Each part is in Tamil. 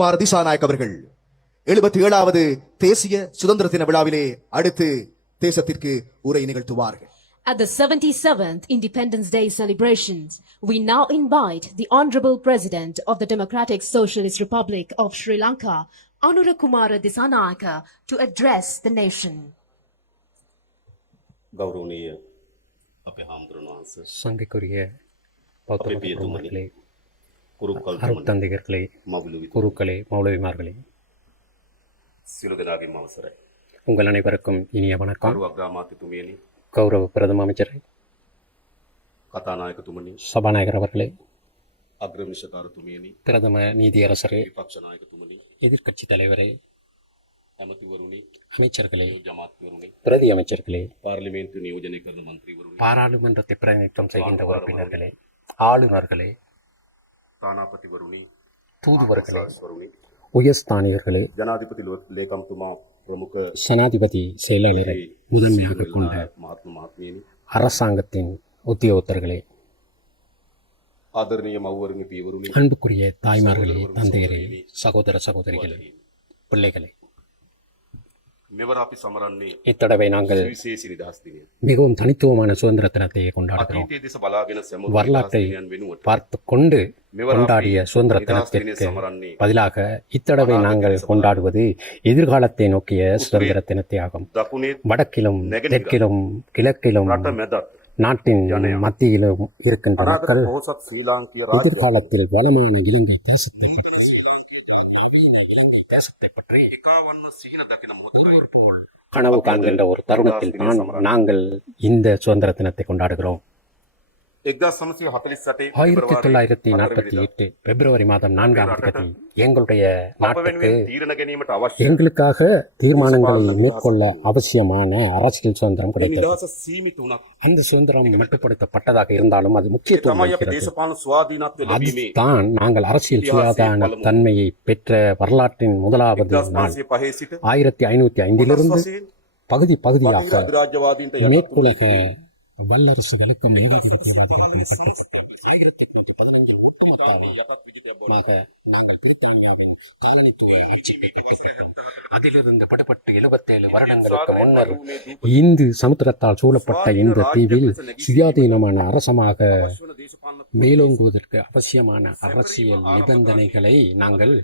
பாரதி சாநாயக் அவர்கள் எழுபத்தி ஏழாவது தேசிய சுதந்திர தின விழாவிலே அடுத்து தேசத்திற்கு உரை நிகழ்த்துவார்கள் At the 77th Independence Day celebrations, we now invite the Honorable President of the Democratic Socialist Republic of Sri Lanka, Anura Kumara Disanayaka, to address the nation. கௌரவனீய அப்பே Sangekuriya, வான்சர் ಅರುತ್ತಂದಿಗರ್ಗಳೇ குருக்களே மௌலவிமார்களே உங்கள் அனைவருக்கும் இனிய வணக்கம் கௌரவ பிரதம அமைச்சரே சபாநாயகர் அவர்களே பிரதம நீதியரசரே எதிர்கட்சி தலைவரே அமைச்சர்களே பிரதி அமைச்சர்களே பாராளுமன்றத்தை பிரதிநிதித்துவம் செய்கின்ற உறுப்பினர்களே ஆளுநர்களே தூதுவர்களே உயர்ஸ்தானியர்களே ஜனாதிபதி லேகம் துமா பிரமுக சனாதிபதி செயலாளரை முதன்மையாக கொண்ட அரசாங்கத்தின் உத்தியோகத்தர்களே அன்புக்குரிய தாய்மார்களே தந்தையரே சகோதர சகோதரிகளே பிள்ளைகளே இத்தடவை நாங்கள் மிகவும் தனித்துவமான சுதந்திர தினத்தை கொண்டாடுகிறோம் வரலாற்றை பார்த்து கொண்டு கொண்டாடிய சுதந்திர தினத்திற்கு பதிலாக இத்தடவை நாங்கள் கொண்டாடுவது எதிர்காலத்தை நோக்கிய சுதந்திர தினத்தை ஆகும் வடக்கிலும் தெற்கிலும் கிழக்கிலும் நாட்டின் மத்தியிலும் இருக்கின்ற மக்கள் எதிர்காலத்தில் வளமான இலங்கை தேசத்தை கனவு காண்கின்ற ஒரு தருணத்தில் நாங்கள் இந்த சுதந்திர தினத்தை கொண்டாடுகிறோம் ஆயிரத்தி தொள்ளாயிரத்தி நாற்பத்தி எட்டு பிப்ரவரி மாதம் நான்காம் தேதி எங்களுடைய எங்களுக்காக தீர்மானங்களை மேற்கொள்ள அவசியமான அரசியல் சுதந்திரம் கிடைத்தது அந்த சுதந்திரம் மட்டுப்படுத்தப்பட்டதாக இருந்தாலும் அது முக்கியத்துவம் அதுதான் நாங்கள் அரசியல் சுயாதான தன்மையை பெற்ற வரலாற்றின் முதலாவது நாள் ஆயிரத்தி ஐநூத்தி ஐந்திலிருந்து பகுதி பகுதியாக மேற்குலக வல்லரசுகளுக்கும் ஆயிரத்தி நாங்கள் பிரித்தானியாவின் காலனித்துவ அதிலிருந்து வருடங்களுக்கு முன்னர் இந்து சமுத்திரத்தால் சூழப்பட்ட இந்த தீவில் சுயாதீனமான அரசமாக மேலோங்குவதற்கு அவசியமான அரசியல் நிபந்தனைகளை நாங்கள்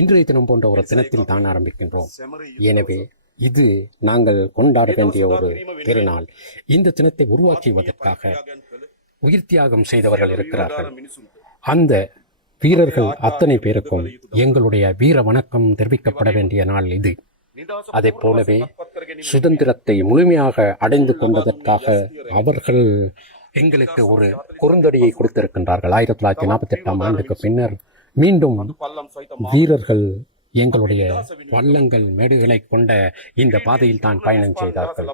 இன்றைய தினம் போன்ற ஒரு தினத்தில் தான் ஆரம்பிக்கின்றோம் எனவே இது நாங்கள் கொண்டாட வேண்டிய ஒரு திருநாள் இந்த தினத்தை உருவாக்கிவதற்காக உயிர் தியாகம் செய்தவர்கள் இருக்கிறார்கள் அந்த வீரர்கள் அத்தனை பேருக்கும் எங்களுடைய வீர வணக்கம் தெரிவிக்கப்பட வேண்டிய நாள் இது அதை போலவே சுதந்திரத்தை முழுமையாக அடைந்து கொண்டதற்காக அவர்கள் எங்களுக்கு ஒரு குறுந்தடியை கொடுத்திருக்கின்றார்கள் ஆயிரத்தி தொள்ளாயிரத்தி நாற்பத்தி எட்டாம் ஆண்டுக்கு பின்னர் மீண்டும் வீரர்கள் எங்களுடைய பள்ளங்கள் மேடுகளை கொண்ட இந்த பாதையில் தான் பயணம் செய்தார்கள்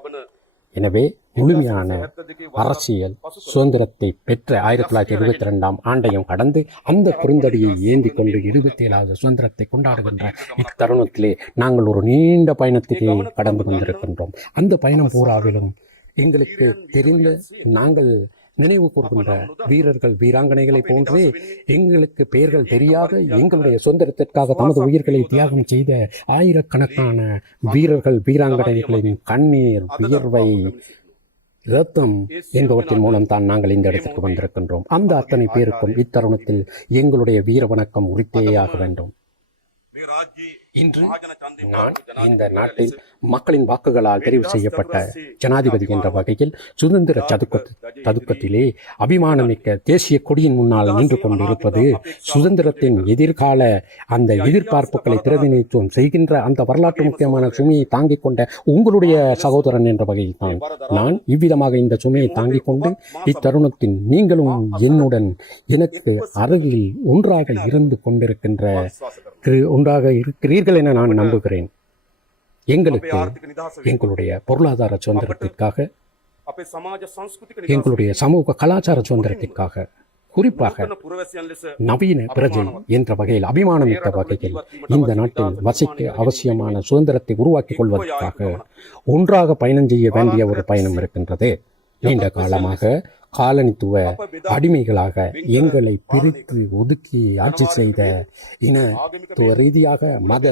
எனவே முழுமையான அரசியல் சுதந்திரத்தை பெற்ற ஆயிரத்தி தொள்ளாயிரத்தி எழுபத்தி ரெண்டாம் ஆண்டையும் கடந்து அந்த குறுந்தடியை ஏந்தி கொண்டு இருபத்தி ஏழாவது சுதந்திரத்தை கொண்டாடுகின்ற இத்தருணத்திலே நாங்கள் ஒரு நீண்ட பயணத்திலே கடந்து கொண்டிருக்கின்றோம் அந்த பயணம் பூராவிலும் எங்களுக்கு தெரிந்த நாங்கள் நினைவு கூறுகின்ற வீரர்கள் வீராங்கனைகளை போன்றே எங்களுக்கு பெயர்கள் தெரியாத எங்களுடைய சுதந்திரத்திற்காக தமது உயிர்களை தியாகம் செய்த ஆயிரக்கணக்கான வீரர்கள் வீராங்கனைகளின் கண்ணீர் வியர்வை ரத்தம் என்பவற்றின் மூலம் தான் நாங்கள் இந்த இடத்திற்கு வந்திருக்கின்றோம் அந்த அத்தனை பேருக்கும் இத்தருணத்தில் எங்களுடைய வீர வணக்கம் உரித்தேயாக வேண்டும் இன்று நான் இந்த நாட்டில் மக்களின் வாக்குகளால் தெரிவு செய்யப்பட்ட ஜனாதிபதி என்ற வகையில் சுதந்திர சதுக்க சதுக்கத்திலே அபிமானமிக்க தேசிய கொடியின் முன்னால் நின்று கொண்டிருப்பது சுதந்திரத்தின் எதிர்கால அந்த எதிர்பார்ப்புகளை பிரதிநிதித்துவம் செய்கின்ற அந்த வரலாற்று முக்கியமான சுமையை தாங்கிக் கொண்ட உங்களுடைய சகோதரன் என்ற வகையில் தான் நான் இவ்விதமாக இந்த சுமையை தாங்கிக் கொண்டு இத்தருணத்தில் நீங்களும் என்னுடன் எனக்கு அருகில் ஒன்றாக இருந்து கொண்டிருக்கின்ற இரு உண்டாக இருக்கிறீர்கள் என நான் நம்புகிறேன் எங்களுக்கு எங்களுடைய பொருளாதார சுதந்திரத்திற்காக எங்களுடைய சமூக கலாச்சார சுதந்திரத்திற்காக குறிப்பாக நவீன பிரஜை என்ற வகையில் அபிமானமிக்க வகையில் இந்த நாட்டில் வசிக்க அவசியமான சுதந்திரத்தை உருவாக்கிக் கொள்வதற்காக ஒன்றாக பயணம் செய்ய வேண்டிய ஒரு பயணம் இருக்கின்றது நீண்ட காலமாக காலனித்துவ அடிமைகளாக எங்களை பிரித்து ஒதுக்கி ஆட்சி செய்த இனத்துவ ரீதியாக மத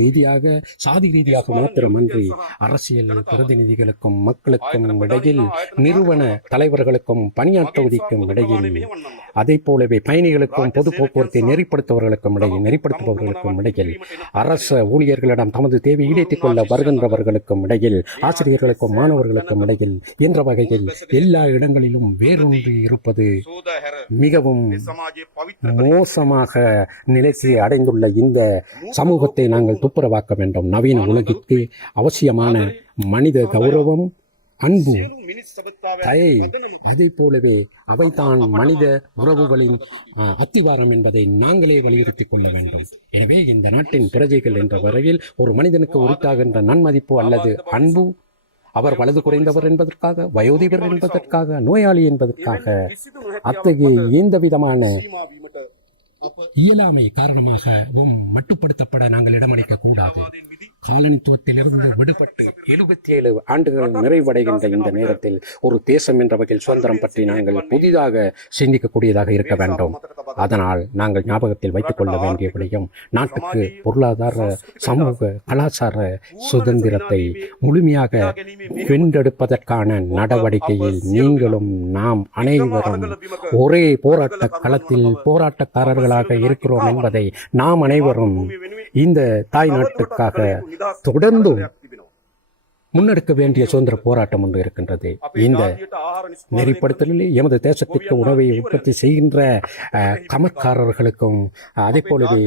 ரீதியாக சாதி ரீதியாக மாத்திரமன்றி அரசியல் பிரதிநிதிகளுக்கும் மக்களுக்கும் இடையில் நிறுவன தலைவர்களுக்கும் பணியாற்றுவதற்கும் இடையில் அதை போலவே பயணிகளுக்கும் பொது போக்குவரத்தை நெறிப்படுத்துவர்களுக்கும் இடையில் நெறிப்படுத்துபவர்களுக்கும் இடையில் அரச ஊழியர்களிடம் தமது தேவை ஈடேற்றிக் கொள்ள வருகின்றவர்களுக்கும் இடையில் ஆசிரியர்களுக்கும் மாணவர்களுக்கும் இடையில் என்ற வகையில் எல்லா இடங்களிலும் வேரூன்றி இருப்பது மிகவும் மோசமாக நிலைக்கு அடைந்துள்ள இந்த சமூகத்தை நாங்கள் துப்புரவாக்க வேண்டும் நவீன உலகிற்கு அவசியமான மனித கௌரவம் அன்பு தயை இதை போலவே அவைதான் மனித உறவுகளின் அத்திவாரம் என்பதை நாங்களே வலியுறுத்தி கொள்ள வேண்டும் எனவே இந்த நாட்டின் பிரஜைகள் என்ற வரையில் ஒரு மனிதனுக்கு உரித்தாகின்ற நன்மதிப்பு அல்லது அன்பு அவர் வலது குறைந்தவர் என்பதற்காக வயோதிபர் என்பதற்காக நோயாளி என்பதற்காக அத்தகைய எந்த விதமான இயலாமை காரணமாகவும் மட்டுப்படுத்தப்பட நாங்கள் இடமளிக்க கூடாது காலனித்துவத்திலிருந்து விடுபட்டு எழுபத்தி ஏழு ஆண்டுகள் நிறைவடைகின்ற இந்த நேரத்தில் ஒரு தேசம் என்ற வகையில் சுதந்திரம் பற்றி நாங்கள் புதிதாக சிந்திக்கக்கூடியதாக இருக்க வேண்டும் அதனால் நாங்கள் ஞாபகத்தில் வைத்துக் கொள்ள வேண்டிய விடயம் நாட்டுக்கு பொருளாதார சமூக கலாச்சார சுதந்திரத்தை முழுமையாக வென்றெடுப்பதற்கான நடவடிக்கையில் நீங்களும் நாம் அனைவரும் ஒரே போராட்ட களத்தில் போராட்டக்காரர்களாக இருக்கிறோம் என்பதை நாம் அனைவரும் இந்த தாய் நாட்டுக்காக തുടർന്നും முன்னெடுக்க வேண்டிய சுதந்திர போராட்டம் ஒன்று இருக்கின்றது இந்த நெறிப்படுத்தலில் எமது தேசத்திற்கு உணவை உற்பத்தி செய்கின்ற கமற்காரர்களுக்கும் அதே போலவே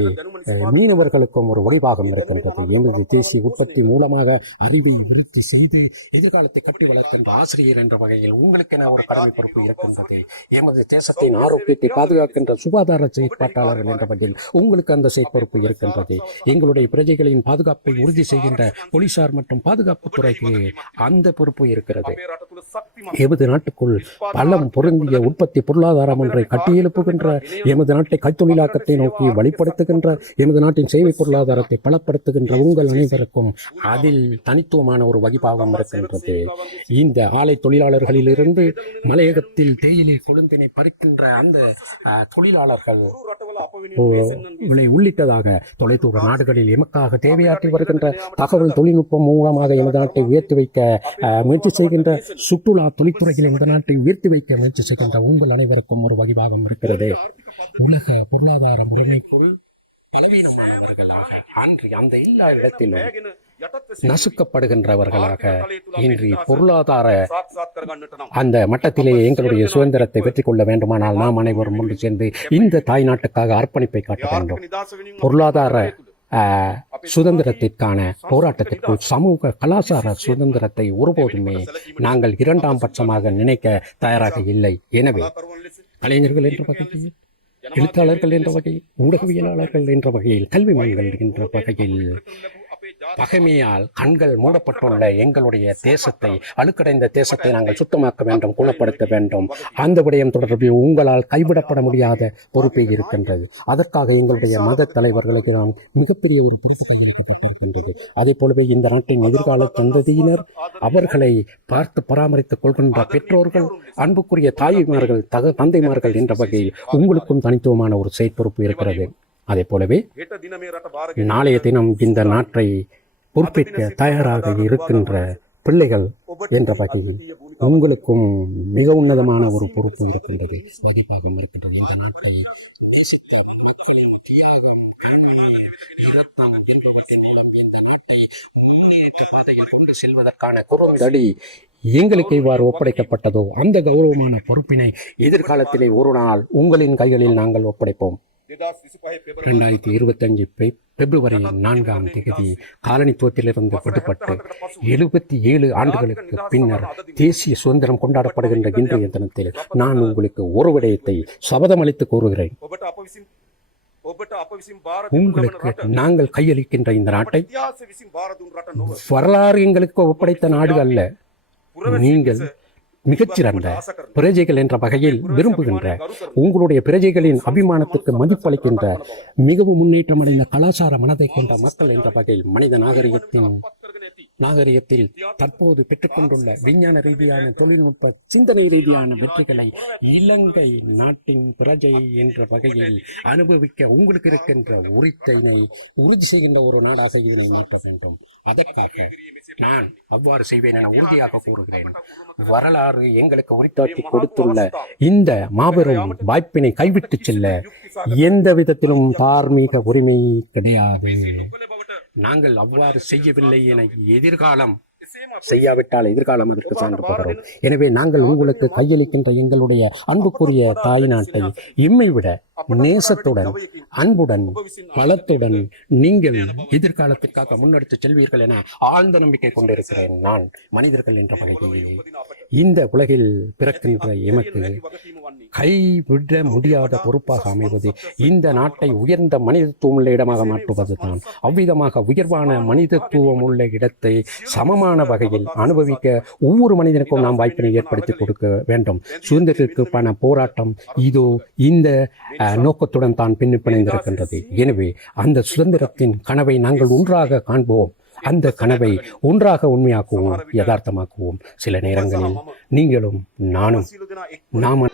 மீனவர்களுக்கும் ஒரு உடைவாகம் இருக்கின்றது எமது தேசிய உற்பத்தி மூலமாக அறிவை விருத்தி செய்து எதிர்காலத்தை கட்டி வளர்க்கின்ற ஆசிரியர் என்ற வகையில் உங்களுக்கு என ஒரு கடமை பொறுப்பு இருக்கின்றது எமது தேசத்தின் ஆரோக்கியத்தை பாதுகாக்கின்ற சுகாதார செயற்பாட்டாளர்கள் என்ற வகையில் உங்களுக்கு அந்த செயற்பொறுப்பு இருக்கின்றது எங்களுடைய பிரஜைகளின் பாதுகாப்பை உறுதி செய்கின்ற போலீசார் மற்றும் பாதுகாப்புத்துறை உலகில் அந்த பொறுப்பு இருக்கிறது எமது நாட்டுக்குள் பலம் பொருந்திய உற்பத்தி பொருளாதாரம் ஒன்றை கட்டியெழுப்புகின்ற எமது நாட்டை கைத்தொழிலாக்கத்தை நோக்கி வழிப்படுத்துகின்ற எமது நாட்டின் சேவை பொருளாதாரத்தை பலப்படுத்துகின்ற உங்கள் அனைவருக்கும் அதில் தனித்துவமான ஒரு வகிபாகம் இருக்கின்றது இந்த ஆலை தொழிலாளர்களிலிருந்து மலையகத்தில் தேயிலை கொழுந்தினை பறிக்கின்ற அந்த தொழிலாளர்கள் விலை உள்ளிட்டதாக தொலைதூர நாடுகளில் எமக்காக தேவையாற்றி வருகின்ற தகவல் தொழில்நுட்பம் மூலமாக எமது நாட்டை உயர்த்தி வைக்க முயற்சி செய்கின்ற சுற்றுலா தொழில்துறையில் எமது நாட்டை உயர்த்தி வைக்க முயற்சி செய்கின்ற உங்கள் அனைவருக்கும் ஒரு வகிவாகம் இருக்கிறது உலக பொருளாதார முறைமைக்குள் பலவீனமானவர்களாக அன்று அந்த எல்லா இடத்திலும் நசுக்கப்படுகின்றவர்களாக இன்றி பொருளாதார அந்த மட்டத்திலே எங்களுடைய சுதந்திரத்தை வெற்றி கொள்ள வேண்டுமானால் நாம் அனைவரும் ஒன்று சேர்ந்து இந்த தாய் நாட்டுக்காக அர்ப்பணிப்பை காட்ட வேண்டும் பொருளாதார சுதந்திரத்திற்கான போராட்டத்திற்குள் சமூக கலாச்சார சுதந்திரத்தை ஒருபோதுமே நாங்கள் இரண்டாம் பட்சமாக நினைக்க தயாராக இல்லை எனவே கலைஞர்கள் என்று பக்கத்தில் எழுத்தாளர்கள் என்ற வகையில் ஊடகவியலாளர்கள் என்ற வகையில் கல்வி மையங்கள் என்ற வகையில் பகைமையால் கண்கள் மூடப்பட்டுள்ள எங்களுடைய தேசத்தை அழுக்கடைந்த தேசத்தை நாங்கள் சுத்தமாக்க வேண்டும் குணப்படுத்த வேண்டும் அந்த விடயம் தொடர்பில் உங்களால் கைவிடப்பட முடியாத பொறுப்பை இருக்கின்றது அதற்காக எங்களுடைய மத தலைவர்களுக்கு நாம் மிகப்பெரிய ஒரு பரிசு அதே போலவே இந்த நாட்டின் எதிர்கால சந்ததியினர் அவர்களை பார்த்து பராமரித்துக் கொள்கின்ற பெற்றோர்கள் அன்புக்குரிய தாய்மார்கள் தக தந்தைமார்கள் என்ற வகையில் உங்களுக்கும் தனித்துவமான ஒரு செயற்பொறுப்பு இருக்கிறது அதே போலவே நாளைய தினம் இந்த நாட்டை பொறுப்பேற்க தயாராக இருக்கின்ற பிள்ளைகள் என்ற வகையில் உங்களுக்கும் மிக உன்னதமான ஒரு பொறுப்பு இருக்கின்றது மதிப்பாக இருக்கின்றது இந்த நாட்டை இந்த நாட்டை பாதையில் கொண்டு செல்வதற்கான எங்களுக்கு இவ்வாறு ஒப்படைக்கப்பட்டதோ அந்த கௌரவமான பொறுப்பினை எதிர்காலத்திலே ஒரு நாள் உங்களின் கைகளில் நாங்கள் ஒப்படைப்போம் ரெண்டாயிரத்தி இருபத்தஞ்சு பிப்ரவரி நான்காம் தேதி காலனித்துவத்திலிருந்து விடுபட்டு எழுபத்தி ஏழு ஆண்டுகளுக்கு பின்னர் தேசிய சுதந்திரம் கொண்டாடப்படுகின்ற இன்றைய தினத்தில் நான் உங்களுக்கு ஒரு விடயத்தை அளித்து கூறுகிறேன் உங்களுக்கு நாங்கள் கையளிக்கின்ற இந்த நாட்டை வரலாறு எங்களுக்கு ஒப்படைத்த நாடு அல்ல நீங்கள் மிகச்சிறந்த பிரஜைகள் என்ற வகையில் விரும்புகின்ற உங்களுடைய பிரஜைகளின் அபிமானத்துக்கு மதிப்பளிக்கின்ற மிகவும் முன்னேற்றமடைந்த கலாச்சார மனதை கொண்ட மக்கள் என்ற வகையில் மனித நாகரிகத்தின் நாகரிகத்தில் தற்போது பெற்றுக்கொண்டுள்ள விஞ்ஞான ரீதியான தொழில்நுட்ப சிந்தனை ரீதியான வெற்றிகளை இலங்கை நாட்டின் பிரஜை என்ற வகையில் அனுபவிக்க உங்களுக்கு இருக்கின்ற உரித்தினை உறுதி செய்கின்ற ஒரு நாடாக இதனை மாற்ற வேண்டும் அதற்காக நான் அவ்வாறு செய்வேன் என உறுதியாக கூறுகிறேன் வரலாறு எங்களுக்கு உரித்தாக்கி கொடுத்துள்ள இந்த மாபெரும் வாய்ப்பினை கைவிட்டு செல்ல எந்த விதத்திலும் தார்மீக உரிமை கிடையாது நாங்கள் அவ்வாறு செய்யவில்லை என எதிர்காலம் செய்யாவிட்டால் எதிர்காலம் அதற்கு சான்று எனவே நாங்கள் உங்களுக்கு கையளிக்கின்ற எங்களுடைய அன்புக்குரிய தாய் நாட்டை இம்மை விட நேசத்துடன் அன்புடன் பலத்துடன் நீங்கள் எதிர்காலத்திற்காக முன்னெடுத்து செல்வீர்கள் என ஆழ்ந்த நம்பிக்கை கொண்டிருக்கிறேன் நான் மனிதர்கள் என்ற வகையில் இந்த உலகில் பிறக்கின்ற எமக்கு கைவிட முடியாத பொறுப்பாக அமைவது இந்த நாட்டை உயர்ந்த மனிதத்துவம் உள்ள இடமாக மாற்றுவது தான் அவ்விதமாக உயர்வான மனிதத்துவம் உள்ள இடத்தை சமமான வகையில் அனுபவிக்க ஒவ்வொரு மனிதனுக்கும் நாம் வாய்ப்பினை ஏற்படுத்தி கொடுக்க வேண்டும் சுதந்திரத்திற்கு பண போராட்டம் இதோ இந்த நோக்கத்துடன் தான் பின்னிப்பிணைந்திருக்கின்றது எனவே அந்த சுதந்திரத்தின் கனவை நாங்கள் ஒன்றாக காண்போம் அந்த கனவை ஒன்றாக உண்மையாக்குவோம் யதார்த்தமாக்குவோம் சில நேரங்களில் நீங்களும் நானும் நாம